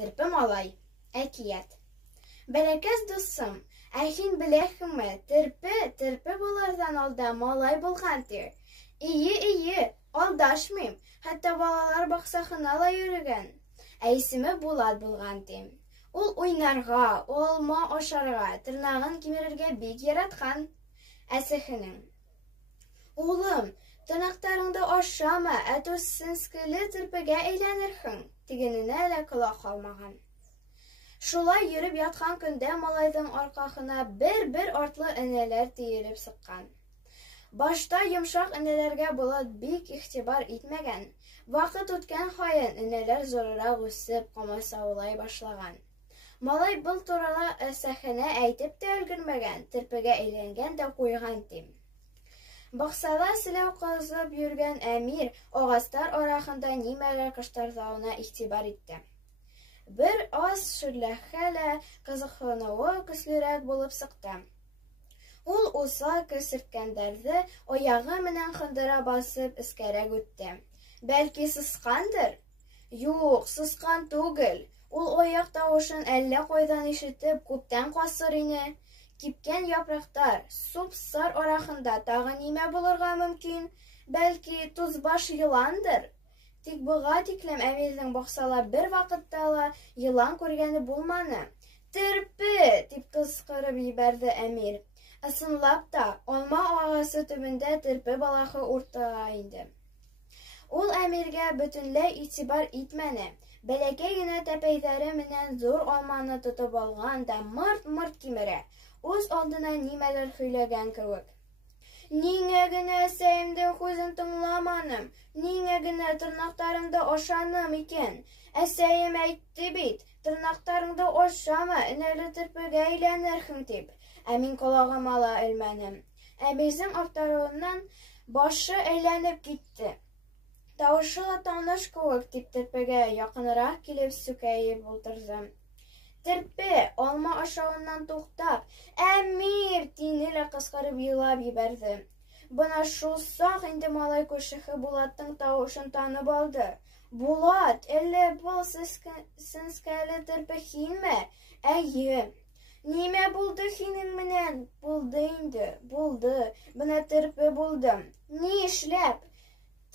Терпе малай. Әкият. Бәләкәс дусым, ә һин беләһеңме, терпе булардан алда малай булган ти. Ие, алдашмыйм. Хәтта балалар баксасына ла йөргән. Ә исеме Булат булган ти. Ул уйнарга, алма ашарга, тырнагын кимерергә бик яраткан. Әсәхенең. Улым, тырнактарыңды ашама, әтү сенскеле терпегә әйләнерһең. Тигененә лә колак алмаган. Шулай йөреп яткан көндә малайның аркасына бер артлы энәләр тиелеп сыккан. Башта йомшак энәләргә Булат бик игътибар итмәгән. Вакыт үткән саен энәләр зуррак үсеп, камасаулай башлаган. Малай был турыда әсәхенә әйтеп тә өлгермәгән, терпегә әйләнгән дә куйган ти. Баксада селәү казып йөргән Әмир агастар арасында нимәләр кыштырдауына игътибар итте. Бер аз шөрләхәлә кызыксынуы көчлерәк булып сыкты. Ул уса кесерткәндәрҙе аягы менән хындыра басып эскәрәк үтте. Бәлки сыскандыр? Юк, сыскан түгел. Ул аяк тавышын әллә кайдан ишетеп күптән касыр ине. Кипкән япрактар, суп-сар арасында тагы нимә булырга мөмкин? Бәлки тузбаш йыландыр? Тик буга тиклем Әмирнең баксала бер вакытта ла йылан күргәне булманы. Терпе! Дип кычкырып ебәрде Әмир. Ысынлап та, алма агасы төбендә терпе балаһы уртага инде. Ул Әмиргә бөтенләй игътибар итмәне. Бәләкәй генә тәпәйҙәре менән зур алманы тотып алган да мырт-мырт кимерә. Үз алдына нимәлер һөйләгән кеүек. Ниңә генә әсәйемдең һүзен тыңламаным? Ниңә генә тырнактарымды ашаным икән? Әсәйем әйтте бит, тырнактарыңды ашама, энәле терпегә әйләнерһең дип. Ә мин колагыма ла элмәнем. Әмирнең аптыравыннан башы әйләнеп китте. Тавышы ла таныш кеүек дип терпегә якынрак килеп сүкәйеп ултырды. Терпе, алма ашауыннан туктап, Әмир! Тине лә кычкырып елап ебәрде. Бына шул сак инде малай күршеһе Булаттың тавышын танып алды. Булат, әллә был сенскәле терпе һинме? Әйе. Нимә булды һинең менән? Булды инде, булды. Бына терпе булдым. Ни эшләп?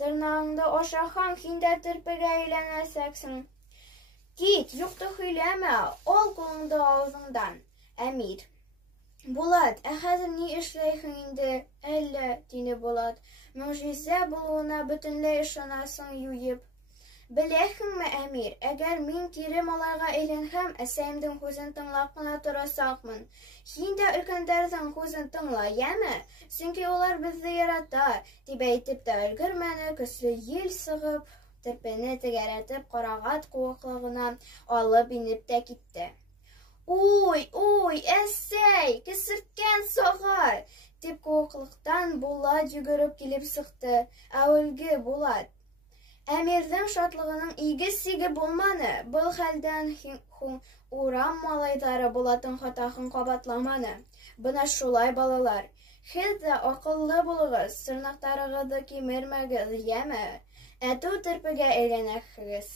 Тырнагыңды ашаһаң, һин дә терпегә әйләнәсәксең. Кит, юкты һөйләмә, ал кулыңды авызыңдан. Әмир. Булат, ә хәзер ни эшләйһең инде? Әллә, тине Булат, мөғжизә булуына бөтенләй ышанасың юйып. Беләһеңме, Әмир, әгәр мин кире малайга әйләнһәм, әсәйемдең һүзен тыңлап кына торасакмын. Һин дә өлкәндәрҙең һүзен тыңла, йәме? Сөнки улар безне ярата, дип әйтеп тә өлгөрмәне, көслө ел сығып, терпене тәгәрәтеп карагат куаклыгына алып инеп тә китте. Уй, әсәй, кесерткән сагар! Дип куаклыктан Булат йөгөрөп килеп сықты. Әүелге Булат. Әмирнең шатлыгының иге-сиге булманы. Был хәлдән һуң урам малайҙары Булаттың хатаһын кабатламаны. Бына шулай, балалар. Һеҙ дә аҡыллы булығыҙ, тырнаҡтарығыҙҙы кимермәгеҙ, йәме? Әтү терпегә әйләнәһегеҙ.